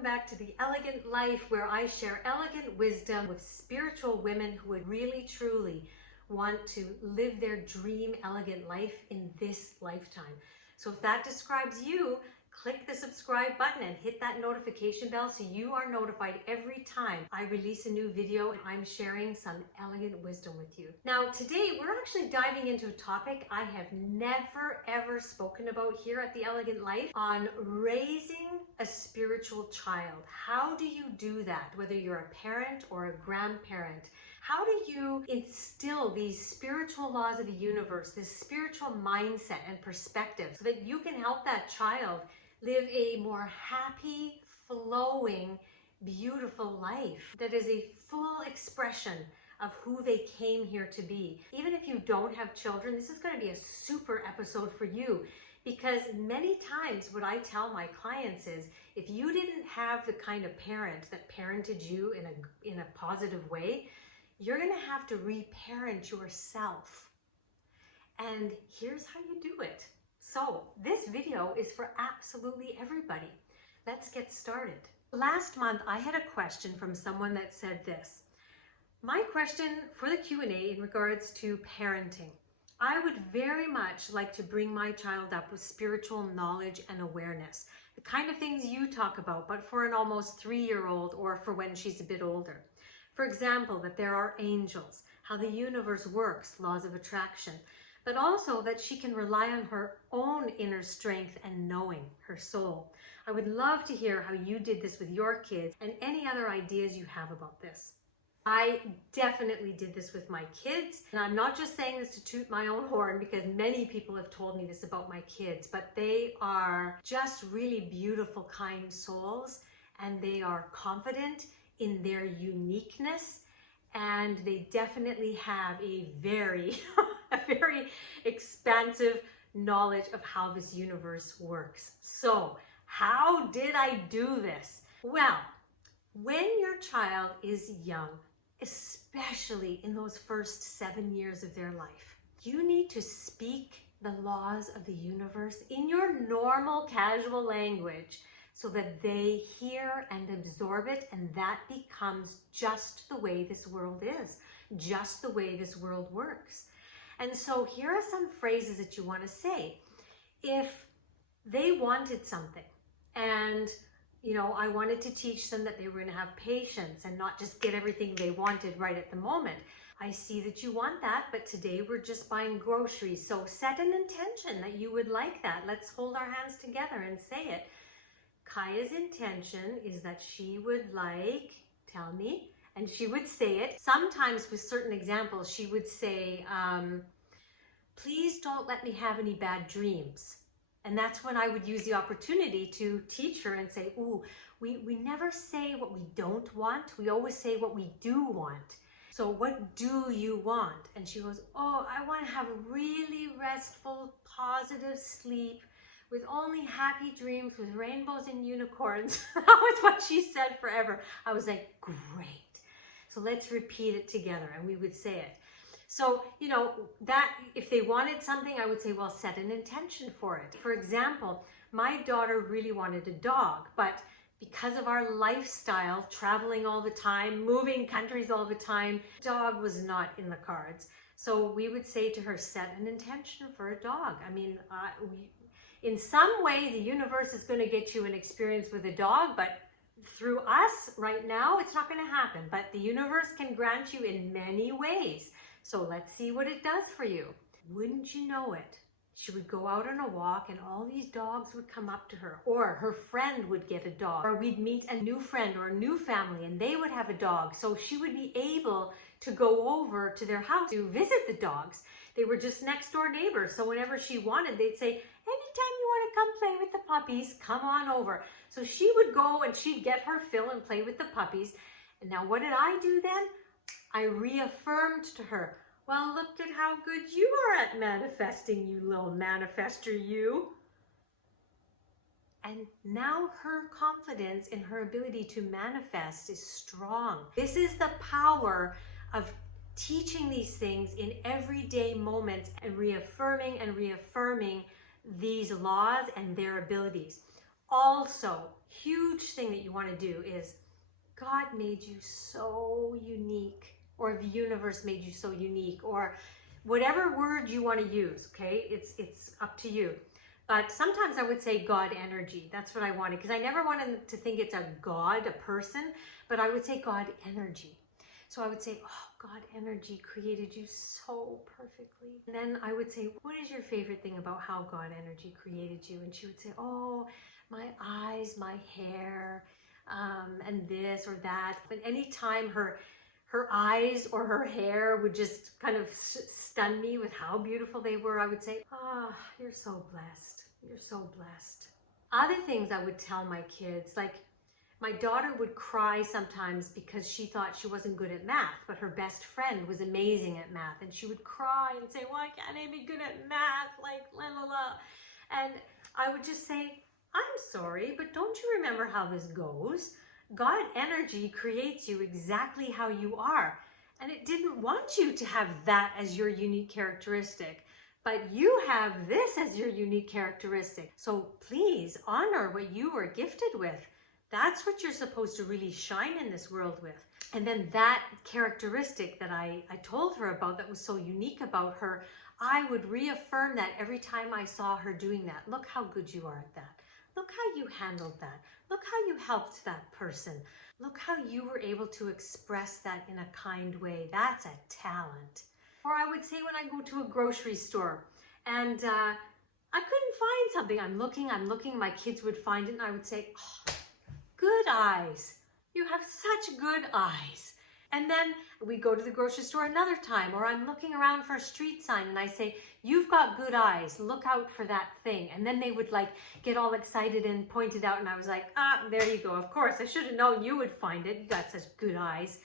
welcome back to The Elegant Life, where I share elegant wisdom with spiritual women who would really truly want to live their dream elegant life in this lifetime. So if that describes you, click the subscribe button and hit that notification bell so you are notified every time I release a new video and I'm sharing some elegant wisdom with you. Now today we're actually diving into a topic I have never ever spoken about here at The Elegant Life on raising a spiritual child. How do you do that? Whether you're a parent or a grandparent, how do you instill these spiritual laws of the universe, this spiritual mindset and perspective so that you can help that child live a more happy, flowing, beautiful life that is a full expression of who they came here to be. Even if you don't have children, this is going to be a super episode for you, because many times what I tell my clients is, if you didn't have the kind of parent that parented you in a positive way, you're going to have to reparent yourself. And here's how you do it. So this video is for absolutely everybody. Let's get started. Last month, I had a question from someone that said this. My question for the Q&A in regards to parenting. I would very much like to bring my child up with spiritual knowledge and awareness. The kind of things you talk about, but for an almost 3-year-old or for when she's a bit older. For example, that there are angels, how the universe works, laws of attraction, but also that she can rely on her own inner strength and knowing, her soul. I would love to hear how you did this with your kids and any other ideas you have about this. I definitely did this with my kids, and I'm not just saying this to toot my own horn because many people have told me this about my kids, but they are just really beautiful, kind souls, and they are confident in their uniqueness, and they definitely have a very expansive knowledge of how this universe works. So how did I do this? Well, when your child is young, especially in those first 7 years of their life, you need to speak the laws of the universe in your normal, casual language so that they hear and absorb it, and that becomes just the way this world is, just the way this world works. And so here are some phrases that you want to say. If they wanted something and I wanted to teach them that they were going to have patience and not just get everything they wanted right at the moment. I see that you want that, but today we're just buying groceries. So set an intention that you would like that. Let's hold our hands together and say it. Kaya's intention is that she would like, tell me, and she would say it. Sometimes with certain examples, she would say, please don't let me have any bad dreams. And that's when I would use the opportunity to teach her and say, ooh, we never say what we don't want. We always say what we do want. So what do you want? And she goes, oh, I want to have a really restful, positive sleep with only happy dreams with rainbows and unicorns. That was what she said forever. I was like, great. So let's repeat it together. And we would say it. So, that if they wanted something, I would say, well, set an intention for it. For example, my daughter really wanted a dog, but because of our lifestyle, traveling all the time, moving countries all the time, dog was not in the cards. So we would say to her, set an intention for a dog. I mean, in some way, the universe is going to get you an experience with a dog, but through us right now, it's not going to happen. But the universe can grant you in many ways. So let's see what it does for you. Wouldn't you know it? She would go out on a walk and all these dogs would come up to her, or her friend would get a dog, or we'd meet a new friend or a new family and they would have a dog. So she would be able to go over to their house to visit the dogs. They were just next door neighbors. So whenever she wanted, they'd say, anytime you want to come play with the puppies, come on over. So she would go and she'd get her fill and play with the puppies. And now what did I do then? I reaffirmed to her, well, look at how good you are at manifesting, you little manifester, you. And now her confidence in her ability to manifest is strong. This is the power of teaching these things in everyday moments and reaffirming these laws and their abilities. Also, huge thing that you want to do is God made you so unique, or the universe made you so unique, or whatever word you want to use, okay? It's up to you. But sometimes I would say God energy. That's what I wanted, because I never wanted to think it's a God, a person, but I would say God energy. So I would say, oh, God energy created you so perfectly. And then I would say, what is your favorite thing about how God energy created you? And she would say, oh, my eyes, my hair, and this or that. But anytime her eyes or her hair would just kind of stun me with how beautiful they were, I would say, oh, you're so blessed. You're so blessed. Other things I would tell my kids, like my daughter would cry sometimes because she thought she wasn't good at math, but her best friend was amazing at math. And she would cry and say, why can't I be good at math? Like, la, la, la. And I would just say, I'm sorry, but don't you remember how this goes? God energy creates you exactly how you are. And it didn't want you to have that as your unique characteristic, but you have this as your unique characteristic. So please honor what you were gifted with. That's what you're supposed to really shine in this world with. And then that characteristic that I told her about that was so unique about her, I would reaffirm that every time I saw her doing that. Look how good you are at that. Look how you handled that. Look how you helped that person. Look how you were able to express that in a kind way. That's a talent. Or I would say when I go to a grocery store and I couldn't find something. I'm looking, my kids would find it and I would say, oh, good eyes. You have such good eyes. And then we go to the grocery store another time, or I'm looking around for a street sign and I say, you've got good eyes, look out for that thing. And then they would like get all excited and point it out. And I was like, ah, there you go. Of course, I should have known you would find it. You got such good eyes.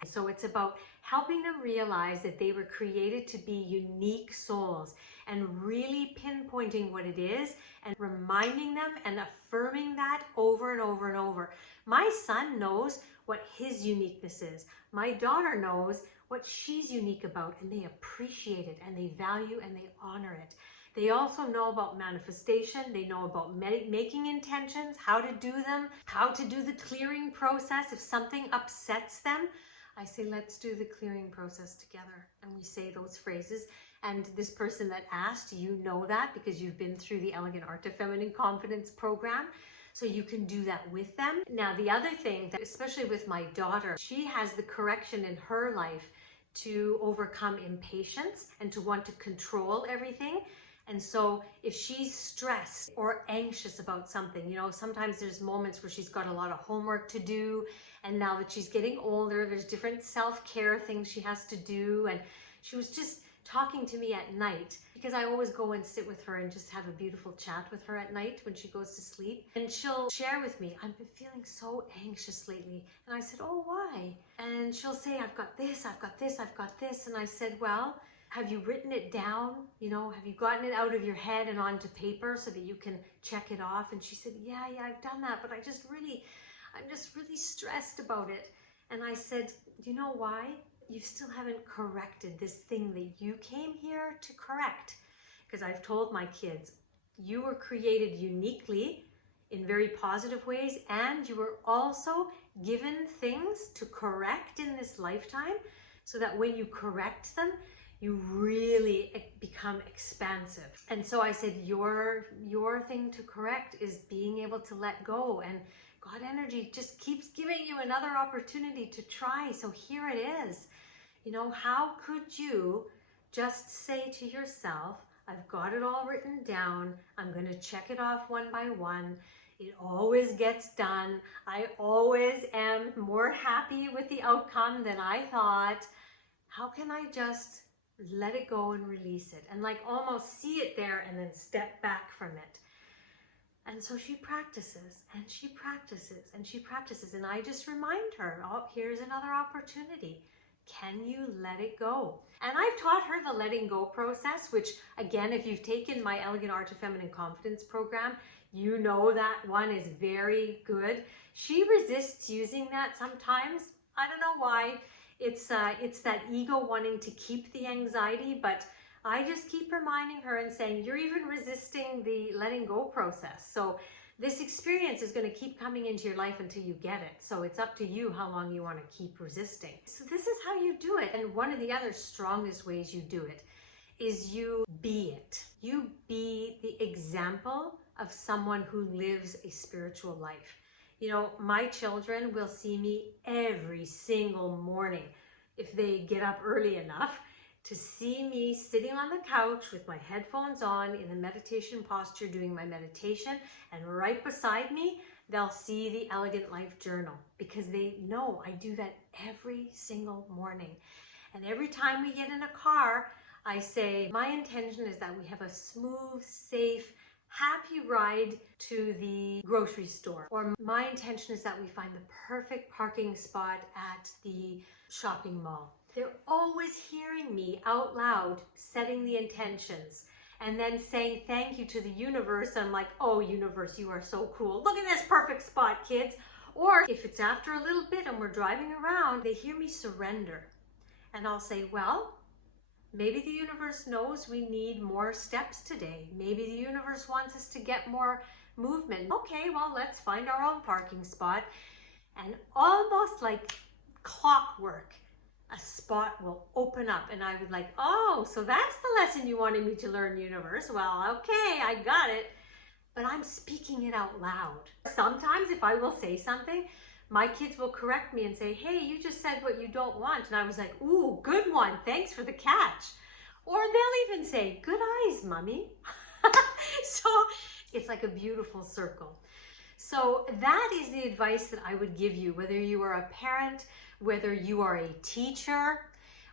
And so it's about helping them realize that they were created to be unique souls and really pinpointing what it is and reminding them and affirming that over and over and over. My son knows what his uniqueness is. My daughter knows what she's unique about, and they appreciate it and they value and they honor it. They also know about manifestation. They know about making intentions, how to do them, how to do the clearing process. If something upsets them, I say, let's do the clearing process together. And we say those phrases. And this person that asked, you know that because you've been through the Elegant Art of Feminine Confidence program. So you can do that with them. Now, the other thing, that especially with my daughter, she has the correction in her life to overcome impatience and to want to control everything. And so if she's stressed or anxious about something, you know, sometimes there's moments where she's got a lot of homework to do. And now that she's getting older, there's different self-care things she has to do. And she was just talking to me at night because I always go and sit with her and just have a beautiful chat with her at night when she goes to sleep. And she'll share with me, I've been feeling so anxious lately. And I said, oh, why? And she'll say, I've got this, I've got this, I've got this. And I said, well, have you written it down? You know, have you gotten it out of your head and onto paper so that you can check it off? And she said, yeah, I've done that, but I'm just really stressed about it. And I said, you know why? You still haven't corrected this thing that you came here to correct. Because I've told my kids, you were created uniquely in very positive ways, and you were also given things to correct in this lifetime so that when you correct them, you really become expansive. And so I said, your thing to correct is being able to let go, and God energy just keeps giving you another opportunity to try. So here it is. You know, how could you just say to yourself, I've got it all written down. I'm going to check it off one by one. It always gets done. I always am more happy with the outcome than I thought. How can I just let it go and release it and like almost see it there and then step back from it? And so she practices and she practices and she practices. And I just remind her, oh, here's another opportunity. Can you let it go? And I've taught her the letting go process, which again, if you've taken my Elegant Art of Feminine Confidence program, you know that one is very good. She resists using that sometimes. I don't know why. It's that ego wanting to keep the anxiety, but I just keep reminding her and saying, you're even resisting the letting go process. So This experience is going to keep coming into your life until you get it. So it's up to you how long you want to keep resisting. So this is how you do it. And one of the other strongest ways you do it is you be it. You be the example of someone who lives a spiritual life. You know, my children will see me every single morning if they get up early enough to see me sitting on the couch with my headphones on in the meditation posture doing my meditation, and right beside me they'll see the Elegant Life Journal, because they know I do that every single morning. And every time we get in a car, I say, my intention is that we have a smooth, safe, happy ride to the grocery store. Or my intention is that we find the perfect parking spot at the shopping mall. They're always hearing me out loud, setting the intentions, and then saying thank you to the universe. I'm like, oh, universe, you are so cool. Look at this perfect spot, kids. Or if it's after a little bit and we're driving around, they hear me surrender. And I'll say, well, maybe the universe knows we need more steps today. Maybe the universe wants us to get more movement. Okay, well, let's find our own parking spot. And almost like clockwork, a spot will open up, and I would like, oh, so that's the lesson you wanted me to learn, universe. Well, okay, I got it. But I'm speaking it out loud. Sometimes if I will say something, my kids will correct me and say, hey, you just said what you don't want. And I was like, ooh, good one. Thanks for the catch. Or they'll even say, good eyes, mommy. So it's like a beautiful circle. So that is the advice that I would give you, whether you are a parent, whether you are a teacher,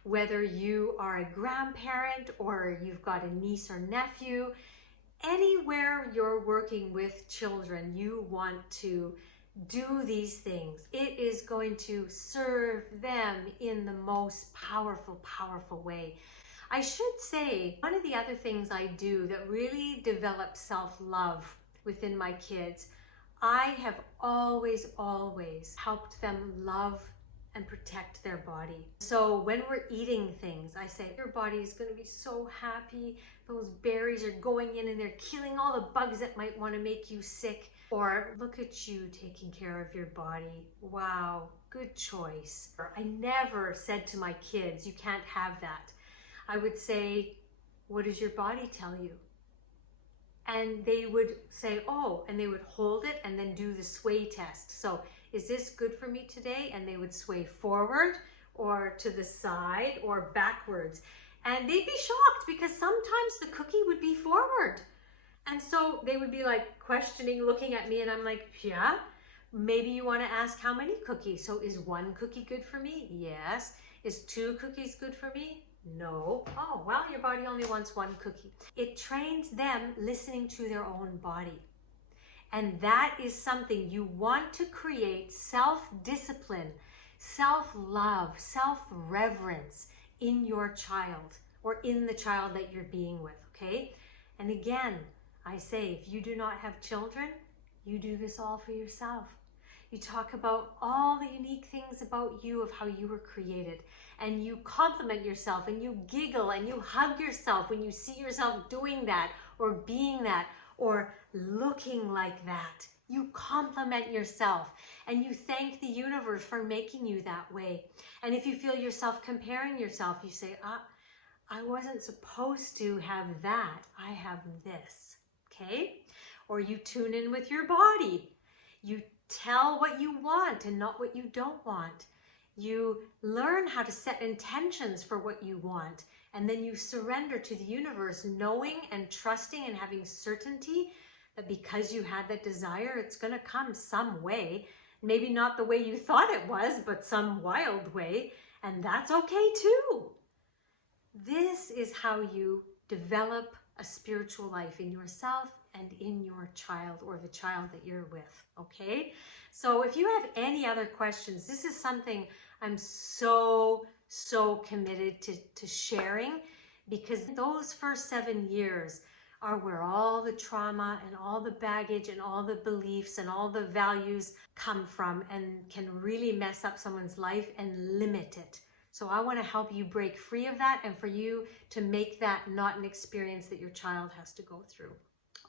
whether you are a grandparent, or you've got a niece or nephew. Anywhere you're working with children, you want to do these things. It is going to serve them in the most powerful, powerful way. I should say, one of the other things I do that really develops self-love within my kids, I have always helped them love and protect their body. So when we're eating things, I say, your body is going to be so happy. Those berries are going in and they're killing all the bugs that might want to make you sick. Or look at you taking care of your body. Wow, good choice. I never said to my kids, you can't have that. I would say, what does your body tell you? And they would say, oh, and they would hold it and then do the sway test. So is this good for me today? And they would sway forward or to the side or backwards. And they'd be shocked because sometimes the cookie would be forward. And so they would be like questioning, looking at me, and I'm like, yeah, maybe you want to ask how many cookies. So is one cookie good for me? Yes. Is 2 cookies good for me? No. Oh, well, your body only wants 1 cookie. It trains them listening to their own body. And that is something you want to create: self-discipline, self-love, self-reverence in your child or in the child that you're being with, okay? And again, I say, if you do not have children, you do this all for yourself. You talk about all the unique things about you, of how you were created, and you compliment yourself and you giggle and you hug yourself when you see yourself doing that or being that or looking like that. You compliment yourself and you thank the universe for making you that way. And if you feel yourself comparing yourself, you say, I wasn't supposed to have that. I have this, okay? Or you tune in with your body. You tell what you want and not what you don't want. You learn how to set intentions for what you want, and then you surrender to the universe, knowing and trusting and having certainty that because you had that desire, it's going to come some way. Maybe not the way you thought it was, but some wild way, and that's okay too. This is how you develop a spiritual life in yourself and in your child or the child that you're with, okay? So if you have any other questions, this is something I'm so committed to sharing, because those first 7 years are where all the trauma and all the baggage and all the beliefs and all the values come from and can really mess up someone's life and limit it. So I want to help you break free of that and for you to make that not an experience that your child has to go through.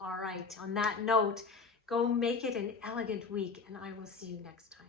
All right, on that note, Go make it an elegant week, and I will see you next time.